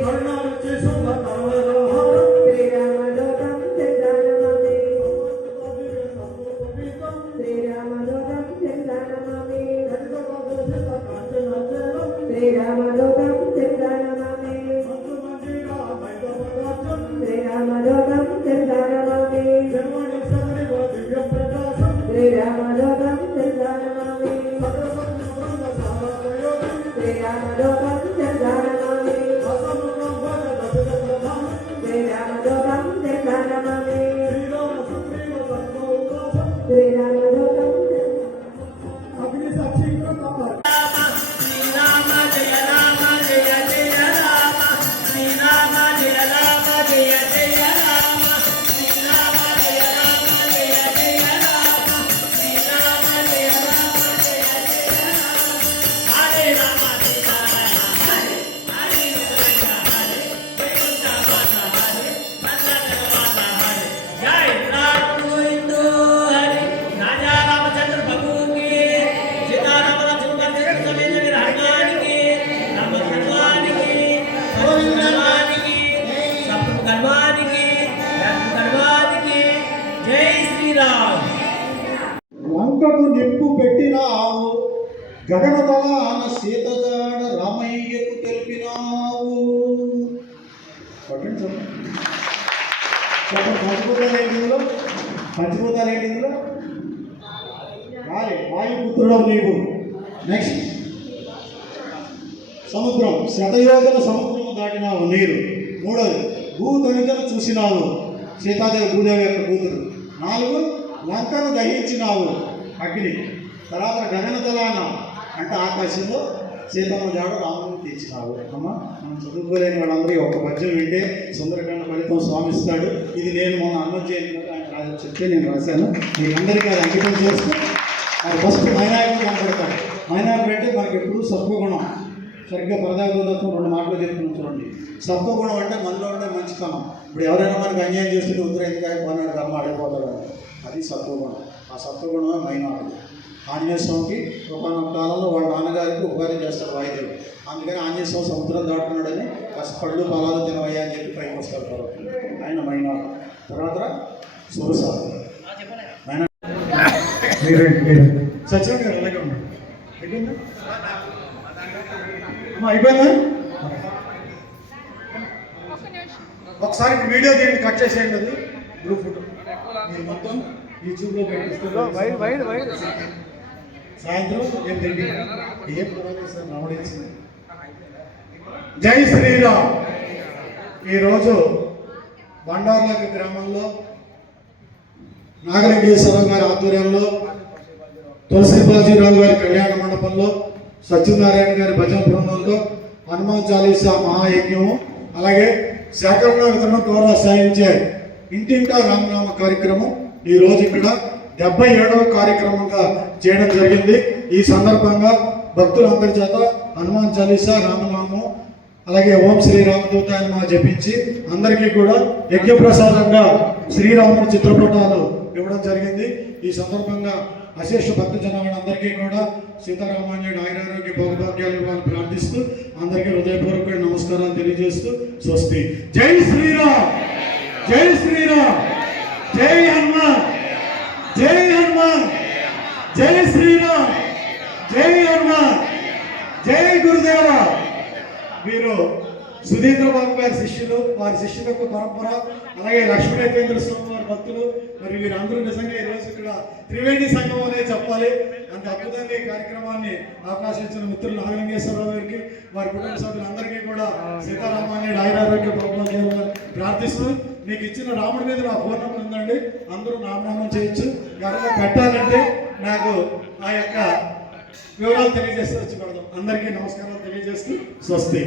கொள்ளும் కణవానికి కణవానికి జై శ్రీరామ్. వంకకు నిప్పు పెట్టిన ఆవు గగనదలాన సీతజాడ రామయ్యకు తెలిపినావు. పంచభూతాలు ఏంటిలో పంచభూతాలు ఏంటిలో రాలే వాయుపుత్రుడు నీవు. నెక్స్ట్ సముద్రం శతయోగన సముద్రం దాటినావు నీరు. మూడోది భూ చూసినావు. సీతాదేవి భూదేవి యొక్క కూతురు నాలుగు లంకను దహించినావు. అగ్ని. తర్వాత గగనతలాన అంటే ఆకాశంలో సీతమ్మ జాడ రాముని తీర్చినావు. అమ్మ మనం చదువుకోలేని వాళ్ళందరూ ఈ ఒక్క పద్యం వింటే సుందరకాండ ఫలితం స్వామిస్తాడు. ఇది నేను మొన్న అన్నం చేయను ఆయన చెప్తే నేను రాశాను. మీరందరికీ అది అంకితం చేస్తూ మరి ఫస్ట్ మైనారిటీ కనపడతాడు. మైనారిటీ అంటే మనకి ఎప్పుడు సత్వగుణం. సరిగ్గా పరదాగోదత్వం రెండు మాటలు చెప్తున్నాం చూడండి. సత్వగుణం అంటే మనలో ఉండే మంచితనం ఇప్పుడు ఎవరైనా మనకి అన్యాయం చేస్తుంటే ఉత్తర ఎందుకు పోనాడు కర్మ ఆడిపోతాడు అది సత్వగుణం ఆ సత్వగుణమే మైనారిటీ. ఆంజనేయ స్వామికి ఒకనొక కాలంలో వాళ్ళ నాన్నగారికి ఉపాధి చేస్తారు వాయిద్యం అందుకని ఆంజనేయ స్వామి సముద్రం దాటున్నాడని ఫస్ట్ పళ్ళు పొలాలు తినవయ్యా అని చెప్పి పైకి వస్తారు తర్వాత ఆయన మైనారిటీ. తర్వాత మీరేంటి మీరు సచిన్ గారు అలాగే ఉన్నాడు అమ్మా, అయిపోయిందా? ఒకసారి వీడియో తీయండి కట్ చేసేయండి అది. గ్రూప్ ఫోటో మీరు మొత్తం యూట్యూబ్లో పెట్టిస్తారు సాయంత్రం ఏం తిండి? ఏం పర్వాలేదు సార్ జై శ్రీరామ్. ఈరోజు బండార్లక గ్రామంలో నాగలింగేశ్వరరావు గారి ఆధ్వర్యంలో తులసి బాజీరావు గారి కళ్యాణ మండపంలో సత్యనారాయణ గారి భజన బృందంతో హనుమాన్ చాలీసా మహాయజ్ఞము అలాగే సేకరణ వితరణ ద్వారా సాయించే ఇంటింటా రామనామ కార్యక్రమం ఈ రోజు ఇక్కడ డెబ్బై ఏడవ కార్యక్రమంగా చేయడం జరిగింది. ఈ సందర్భంగా భక్తులందరి చేత హనుమాన్ చాలీసా రామనామం అలాగే ఓం శ్రీరామదూత అని మా జపించి అందరికీ కూడా యజ్ఞప్రసాదంగా శ్రీరాముడి చిత్రపటాలు ఇవ్వడం జరిగింది. ఈ సందర్భంగా అశేష భక్త జనాలందరికీ కూడా సీతారామాన్యుడు ఆయురారోగ్య భోగభాగ్యాలు వాళ్ళు ప్రార్థిస్తూ అందరికీ హృదయపూర్వక నమస్కారాలు తెలియజేస్తూ స్వస్తి. జై శ్రీరామ్! జై శ్రీరామ్! జై హనుమాన్! జై హనుమాన్! జై శ్రీరామ్! జై హనుమాన్! జై గురుదేవ! వీరు సుధీంద్ర బాబు గారి శిష్యులు వారి శిష్యుల యొక్క పరంపర అలాగే లక్ష్మీనరేంద్ర స్వామి వారి భక్తులు మరి వీరందరూ నిజంగా ఈ త్రివేణి సంఘం అనే చెప్పాలి. అంత అద్భుతంగా ఈ కార్యక్రమాన్ని ఆకాశించిన మిత్రులు నాగలింగేశ్వరరావు గారికి వారి కుటుంబ సభ్యులందరికీ కూడా సీతారామాన్ని ఆయురారోగ్య ప్రభుత్వం ప్రార్థిస్తూ మీకు ఇచ్చిన రాముడి మీద నా ఫోన్ నెంబర్ ఉందండి. అందరూ నామనామం చేయొచ్చు. ఎవరైనా కట్టాలంటే నాకు ఆ యొక్క వివరాలు తెలియజేస్తూ వచ్చి పెడదాం. అందరికీ నమస్కారాలు తెలియజేస్తూ స్వస్తి.